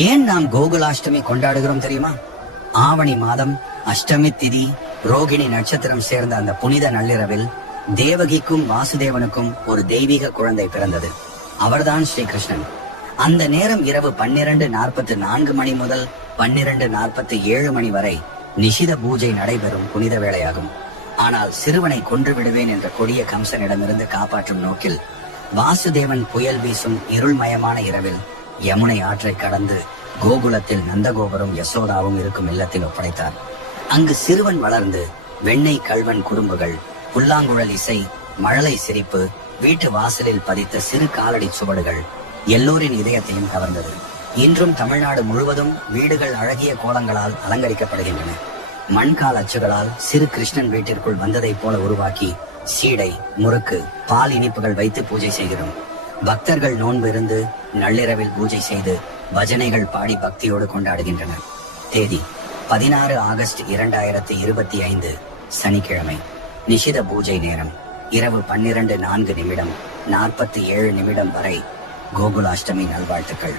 ஏன் நாம் கோகுலாஷ்டமி கொண்டாடுகிறோம் தெரியுமா? ஆவணி மாதம் அஷ்டமி திதி ரோகிணி நட்சத்திரம் சேர்ந்த அந்த புனித நள்ளிரவில் தேவகிக்கும் வாசுதேவனுக்கும் ஒரு தெய்வீக குழந்தை பிறந்தது. அவர்தான் ஸ்ரீகிருஷ்ணன். அந்த நேரம் இரவு 12:44 மணி முதல் 12:47 மணி வரை நிஷித பூஜை நடைபெறும் புனித வேளையாகும். ஆனால் சிறுவனை கொன்று விடுவேன் என்ற கொடிய கம்சனிடமிருந்து காப்பாற்றும் நோக்கில் வாசுதேவன் புயல் வீசும் இருள்மயமான இரவில் யமுனை ஆற்றை கடந்து கோகுலத்தில் நந்தகோபுரம் யசோதாவும் இருக்கும் இல்லத்தில் ஒப்படைத்தார். அங்கு சிறுவன் வளர்ந்து வெண்ணெய் கல்வன் குறும்புகள், புல்லாங்குழல் இசை, மழலை சிரிப்பு, வீட்டு வாசலில் பதித்த சிறு காலடி சுவடுகள் எல்லோரின் இதயத்தையும் கவர்ந்தது. இன்றும் தமிழ்நாடு முழுவதும் வீடுகள் அழகிய கோலங்களால் அலங்கரிக்கப்படுகின்றன. மண்கால் அச்சுகளால் சிறு கிருஷ்ணன் வீட்டிற்குள் வந்ததை போல உருவாக்கி சீடை, முறுக்கு, பால் இனிப்புகள் வைத்து பூஜை செய்கிறோம். பக்தர்கள் நோன்பு இருந்து நள்ளிரவில் பூஜை செய்து பஜனைகள் பாடி பக்தியோடு கொண்டாடுகின்றனர். தேதி 16 ஆகஸ்ட் 2025 சனிக்கிழமை. நிஷித பூஜை நேரம் இரவு 12:04 நிமிடம் 47 நிமிடம் வரை. கோகுலாஷ்டமி நல்வாழ்த்துக்கள்.